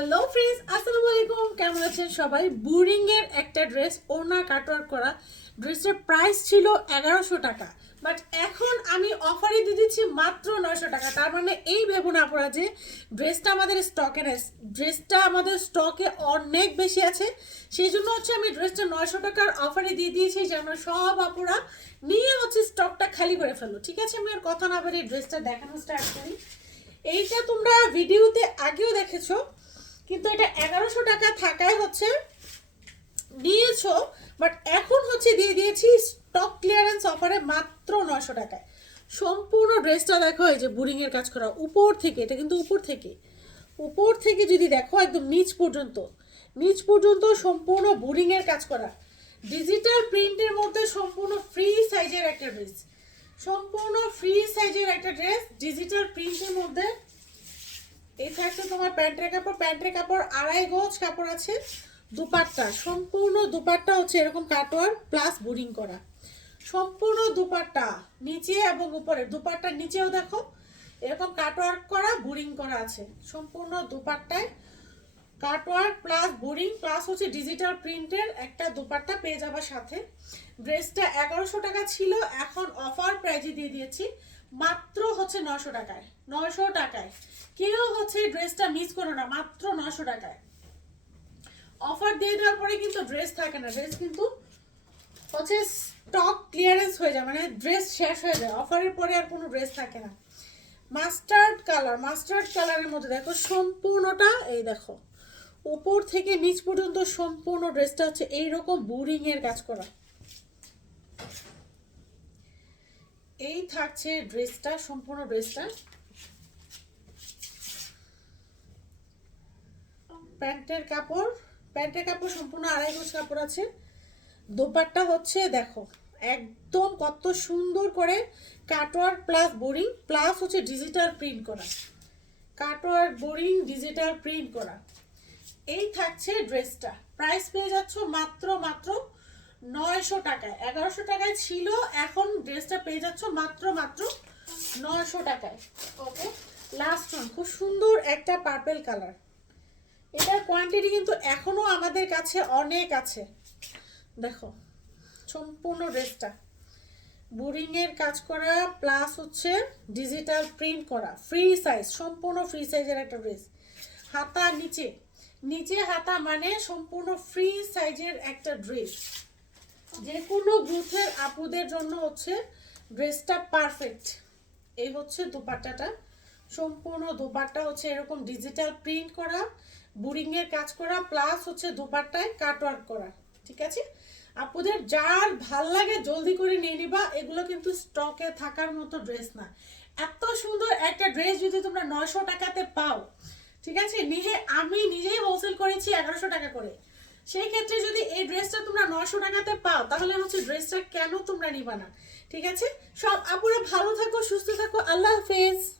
Hello friends আসসালামু আলাইকুম। কেমন আছেন সবাই? বুরিং এর একটা ড্রেস ওনা কাটওয়ার্ক করা। ড্রেসের প্রাইস ছিল এগারোশো টাকা। বাট এখন আমি অফারে দিয়ে দিচ্ছি মাত্র নয়শো টাকা। তার মানে এই ভেবো না পড়া যে ড্রেসটা আমাদের স্টকে নেই। ড্রেসটা আমাদের স্টকে অনেক বেশি আছে। সেই জন্য হচ্ছে আমি ড্রেসটা নয়শো টাকার অফারে দিয়ে দিয়েছি যেন সব আপুরা নিয়ে হচ্ছে স্টকটা খালি করে ফেলো। ঠিক আছে? আমি আর কথা না বলে ড্রেসটা দেখানো স্টার্ট করি। এইটা তোমরা ভিডিওতে আগেও দেখেছ। কিন্তু এটা এগারোশো টাকা থাকায় হচ্ছে নিয়েছো বাট এখন হচ্ছে দিয়ে দিয়েছি স্টক ক্লিয়ারেন্স অফারে মাত্র নশো টাকায়। সম্পূর্ণ ড্রেসটা দেখো, এই যে বুরিংয়ের কাজ করা, উপর থেকে, এটা কিন্তু উপর থেকে। উপর থেকে যদি দেখো, একদম নিচ পর্যন্ত নিচ পর্যন্ত সম্পূর্ণ বুরিংয়ের কাজ করা। ডিজিটাল প্রিন্টের মধ্যে সম্পূর্ণ ফ্রি সাইজের একটা ড্রেস সম্পূর্ণ ফ্রি সাইজের একটা ড্রেস ডিজিটাল প্রিন্টের মধ্যে এই থাকছে তোমার প্যান্টের কাপড় প্যান্টের কাপড় আড়াই গজ কাপড় আছে। দুপাট্টা, সম্পূর্ণ দুপাট্টা হচ্ছে এরকম কাটোয়ার প্লাস বোরিং করা। সম্পূর্ণ দুপাট্টা, নিচে এবং উপরে, দুপাট্টার নিচেও দেখো, এরকম কাটওয়ার্ক করা, বোরিং করা আছে। সম্পূর্ণ দুপাট্টায় কাটওয়ার্ক প্লাস বোরিং প্লাস হচ্ছে ডিজিটাল প্রিন্টের একটা দুপাট্টা পেয়ে যাবার সাথে। ড্রেসটা এগারোশো টাকা ছিল, এখন অফার প্রাইজে দিয়ে দিয়েছি। মাত্র হচ্ছে নশো টাকায় নশো টাকায়। কেউ হচ্ছে ড্রেসটা মিস করো না, মাত্র নশো টাকায়। অফার দিয়ে দেওয়ার পরে কিন্তু ড্রেস থাকে না ড্রেস কিন্তু হচ্ছে স্টক ক্লিয়ারেন্স হয়ে যায় মানে ড্রেস শেষ হয়ে যায়। অফারের পরে আর কোনো ড্রেস থাকে না। মাস্টার্ড কালার মাস্টার্ড কালারের মধ্যে দেখো সম্পূর্ণটা, এই দেখো। উপর থেকে নিচ পর্যন্ত সম্পূর্ণ ড্রেসটা হচ্ছে এইরকম বুরিং এর কাজ করা। এই থাকছে ড্রেসটা, সম্পূর্ণ ড্রেসটা। প্যান্টের কাপড় প্যান্টের কাপড় সম্পূর্ণ আড়াই গজ কাপড় আছে। দোপাট্টা হচ্ছে, দেখো, একদম কত সুন্দর করে কাটওয়ার প্লাস বোরিং, প্লাস হচ্ছে ডিজিটাল প্রিন্ট করা। কাটওয়ার বোরিং, ডিজিটাল প্রিন্ট করা। এই থাকছে ড্রেসটা। প্রাইস পেয়ে যাচ্ছ মাত্র মাত্র নয়শো টাকায়, এগারোশো টাকায় ছিল, এখন ড্রেসটা পেয়ে যাচ্ছ মাত্র মাত্র নয়শো টাকায়। ওকে লাস্ট ওয়ান খুব সুন্দর একটা পার্পেল কালার এটার কোয়ান্টিটি কিন্তু এখনও আমাদের কাছে অনেক আছে। দেখো, সম্পূর্ণ ড্রেসটা বোরিংয়ের কাজ করা প্লাস হচ্ছে ডিজিটাল প্রিন্ট করা ফ্রি সাইজ সম্পূর্ণ ফ্রি সাইজের একটা ড্রেস হাতা নিচে নিচে হাতা মানে সম্পূর্ণ ফ্রি সাইজের একটা ড্রেস যে কোনো গ্রুপের আপুদের জন্য হচ্ছে ড্রেসটা পারফেক্ট এই হচ্ছে দুপাট্টাটা। সম্পূর্ণ দুপাট্টা হচ্ছে এরকম ডিজিটাল প্রিন্ট করা বুরিংয়ের কাজ করা প্লাস হচ্ছে দুপাট্টায় কাটওয়ার্ক করা, ঠিক আছে? আপুদের যার ভালো লাগে জলদি করে নিয়ে নিবা, এগুলো কিন্তু স্টকে থাকার মতো ড্রেস না। এত সুন্দর একটা ড্রেস যদি তোমরা নয়শো টাকাতে পাও, ঠিক আছে? নিজে আমি নিজেই হোলসেল করেছি এগারোশো টাকা করে। সেই ক্ষেত্রে যদি এই ড্রেসটা তোমরা নশো টাকাতে পাও, তাহলে হচ্ছে ড্রেসটা কেন তোমরা নিবা না? ঠিক আছে? সব আপুরা ভালো থাকো, সুস্থ থাকো, আল্লাহ হাফেজ।